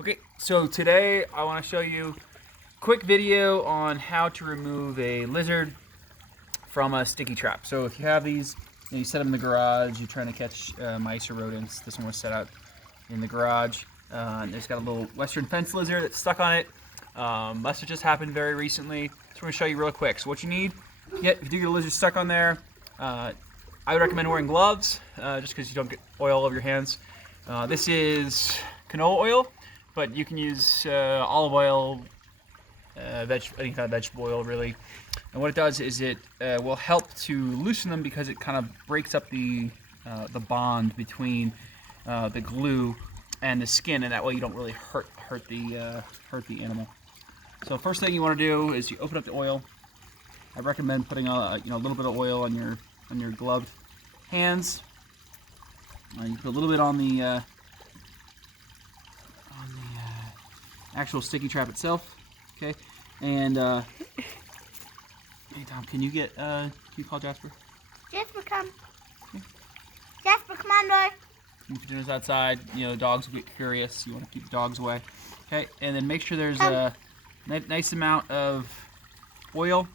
Okay, so today I want to show you a quick video on how to remove a lizard from a sticky trap. So if you have these, you set them in the garage, you're trying to catch mice or rodents. This one was set out in the garage. It's got a little western fence lizard that's stuck on it. Must have just happened very recently. So we're going to show you real quick. So what you need, if you do get a lizard stuck on there, I would recommend wearing gloves just because you don't get oil all over your hands. This is canola oil, but you can use olive oil, any kind of vegetable oil really. And what it does is it will help to loosen them because it kind of breaks up the bond between the glue and the skin, and that way you don't really hurt the animal. So first thing you want to do is you open up the oil. I recommend putting a little bit of oil on your gloved hands. You put a little bit on the actual sticky trap itself, okay? And hey Tom, can you call Jasper? Jasper, come. Okay. Jasper, come on, boy. If you're doing this outside, dogs will get curious. You want to keep the dogs away, okay? And then make sure there's a nice amount of oil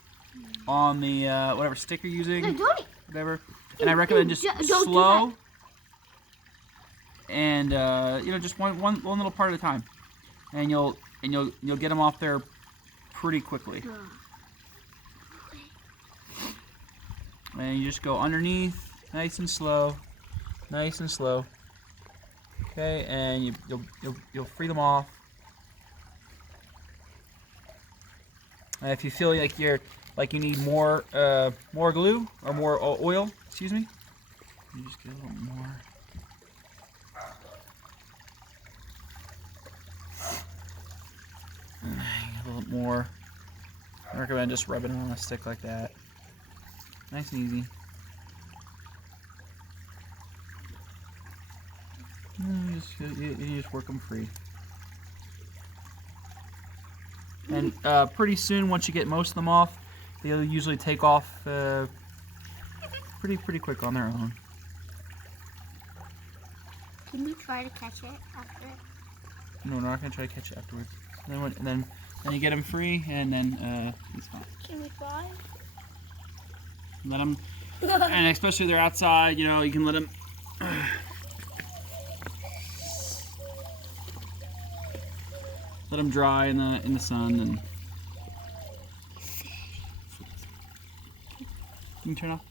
on the whatever stick you're using, whatever. And I recommend just slow and just one little part at a time, and you'll get them off there pretty quickly. And you just go underneath, nice and slow, okay, and you'll free them off. And if you feel like you need more glue or more oil, excuse me, you just get a little more. A little more. I recommend just rubbing it on a stick like that. Nice and easy. And you just work them free. And pretty soon, once you get most of them off, they'll usually take off pretty quick on their own. Can we try to catch it after? No, we're not gonna try to catch it afterwards. And then you get them free, and then he's fine. Can we fly? Let them, and especially if they're outside, you can let them. Let them dry in the sun, and you can turn off.